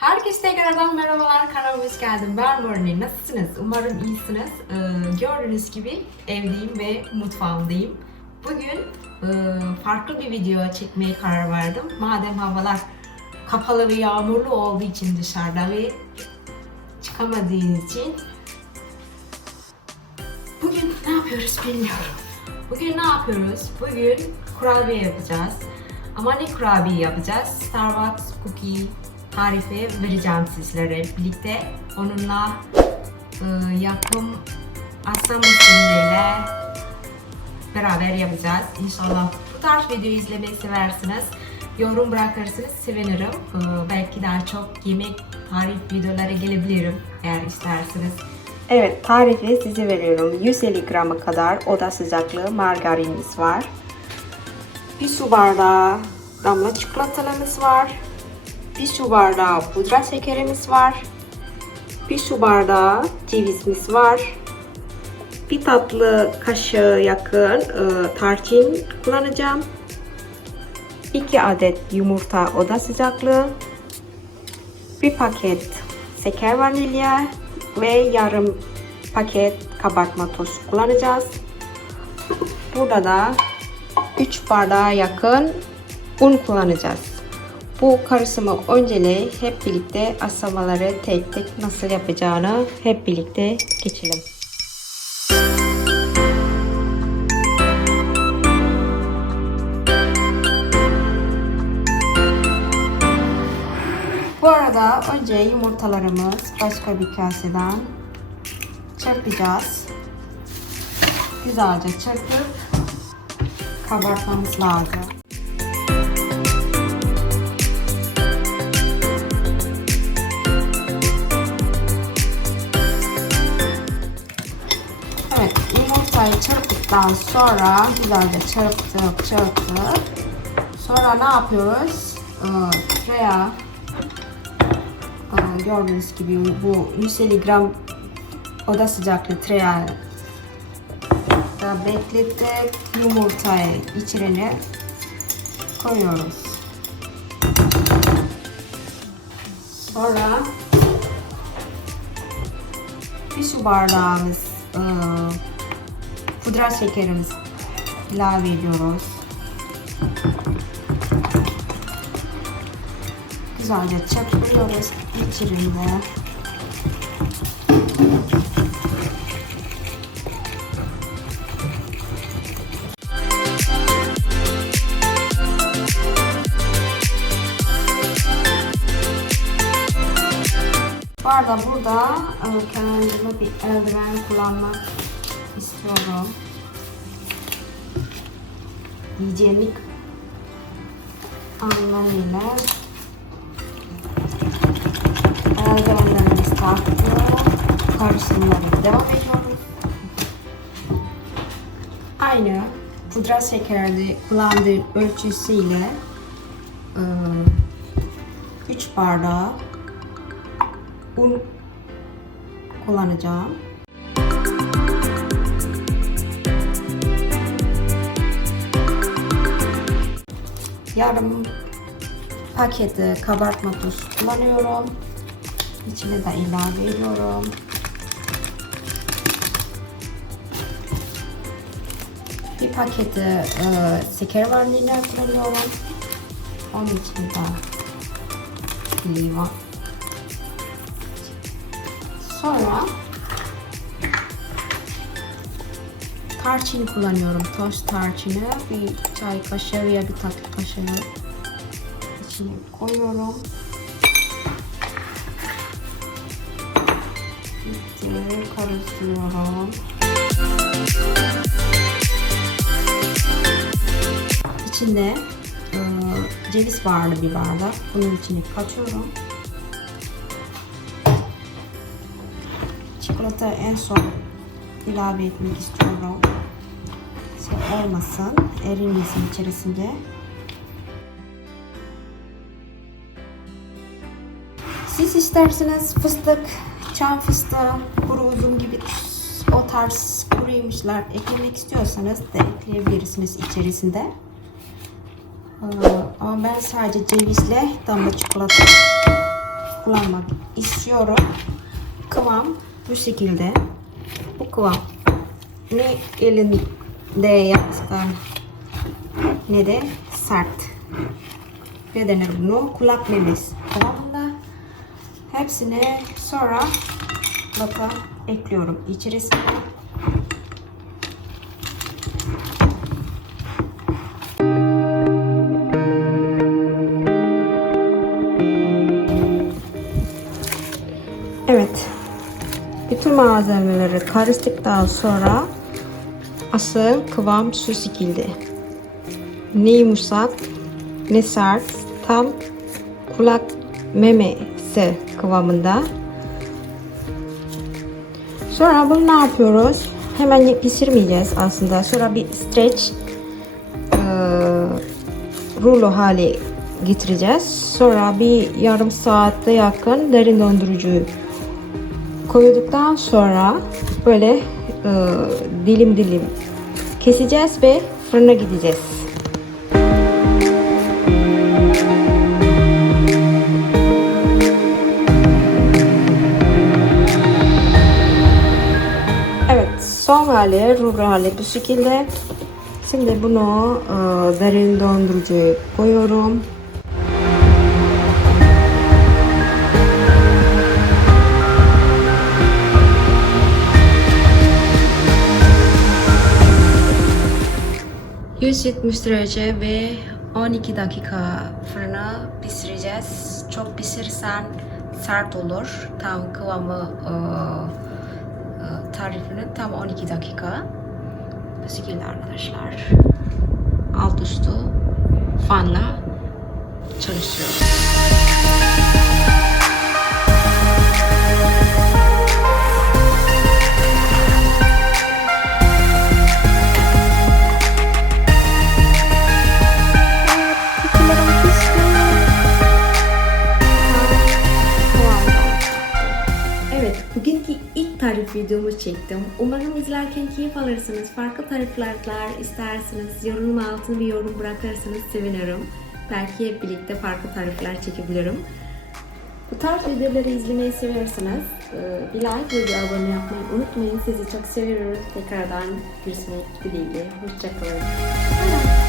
Herkese tekrardan merhabalar, kanalıma hoş geldin. Ben Morni. Nasılsınız? Umarım iyisiniz. Ee, gördüğünüz gibi evdeyim ve mutfağımdayım. Bugün e, farklı bir video çekmeye karar verdim. Madem havalar kapalı ve yağmurlu olduğu için dışarıda ve çıkamadığınız için Bugün ne yapıyoruz bilmiyorum. Bugün ne yapıyoruz? Bugün kurabiye yapacağız. Ama ne kurabiye yapacağız? Starbucks cookie tarifi vereceğim sizlere birlikte. Onunla e, yapım asam usulüyle beraber yapacağız. İnşallah bu tarz videoyu izlemeyi seversiniz. Yorum bırakırsanız sevinirim. E, belki daha çok yemek tarif videoları gelebilirim eğer isterseniz. Evet, tarifi size veriyorum. 150 grama kadar oda sıcaklığı margarinimiz var. Bir su bardağı damla çikolatalarımız var. Bir su bardağı pudra şekerimiz var. Bir su bardağı cevizimiz var. Bir tatlı kaşığı yakın e, tarçın kullanacağım. 2 adet yumurta oda sıcaklığı. Bir paket şeker vanilya ve yarım paket kabartma tozu kullanacağız. Burada da 3 bardağa yakın un kullanacağız. Bu karışımı öncele hep birlikte aşamaları tek tek nasıl yapacağını hep birlikte geçelim. Bu arada önce yumurtalarımız başka bir kaseden çırpacağız. Güzelce çırpıp kabartmamız lazım. Çırptıktan sonra güzelce çırptık, çırptık. Sonra ne yapıyoruz? Ee, Şuraya Aa, gördüğünüz gibi bu 150 gram oda sıcaklığı tereyağı beklettik. Yumurtayı içine koyuyoruz. Sonra bir su bardağımız e, pudra şekerimiz ilave ediyoruz. Güzelce çırpıyoruz içinde. Bu arada burada e, kendime bir eldiven kullanmak istiyorum. Hijyenik anlamıyla eldivenlerimiz taktık. Karışımlara devam ediyoruz. Aynı pudra şekerde kullandığı ölçüsüyle 3 bardağı un kullanacağım. Yarım paketi kabartma tozu kullanıyorum. İçine de ilave ediyorum. Bir paketi e, şeker vanilya kullanıyorum. Onun için de limon. Sonra tarçın kullanıyorum. Toz tarçını bir çay kaşığı veya bir tatlı kaşığı içine koyuyorum. Bitti. Karıştırıyorum. İçinde e, ceviz varlı bir bardak. Bunun içine katıyorum. Çikolata en son ilave etmek istiyorum. Olmasın, erinmesin içerisinde. Siz isterseniz fıstık, çam fıstığı, kuru üzüm gibi o tarz kuru yemişler eklemek istiyorsanız da ekleyebilirsiniz içerisinde. Ama ben sadece cevizle damla çikolata kullanıyorum. yapmak istiyorum. Kıvam bu şekilde. Bu kıvam. Ne elinde yaptıktan ne de sert. Ne denir bunu? Kulak memesi kıvamında. Hepsini sonra bakın ekliyorum içerisine. Evet. Bütün malzemeleri karıştıktan sonra asıl kıvam şu şekilde. Ne yumuşak ne sert tam kulak memesi kıvamında. Sonra bunu ne yapıyoruz? Hemen pişirmeyeceğiz aslında. Sonra bir stretch eee, rulo hali getireceğiz. Sonra bir yarım saatte yakın derin dondurucuyu koyduktan sonra böyle e, dilim dilim keseceğiz ve fırına gideceğiz. Evet, son hali, rulo hali bu şekilde. Şimdi bunu e, derin dondurucuya koyuyorum. ...170 derece ve 12 dakika fırına pişireceğiz. Çok pişirsen sert olur. Tam kıvamı e, e, tarifini tam 12 dakika. Şekilde arkadaşlar. Alt üstü fanla çalışıyor. Tarif videomu çektim. Umarım izlerken keyif alırsınız. Farklı tarifler isterseniz yorum altına bir yorum bırakırsanız sevinirim. Belki hep birlikte farklı tarifler çekebilirim. Bu tarz videoları izlemeyi seviyorsanız e, bir like ve bir abone yapmayı unutmayın. Sizi çok seviyoruz. Tekrardan görüşmek dileğiyle. Hoşçakalın. Bye.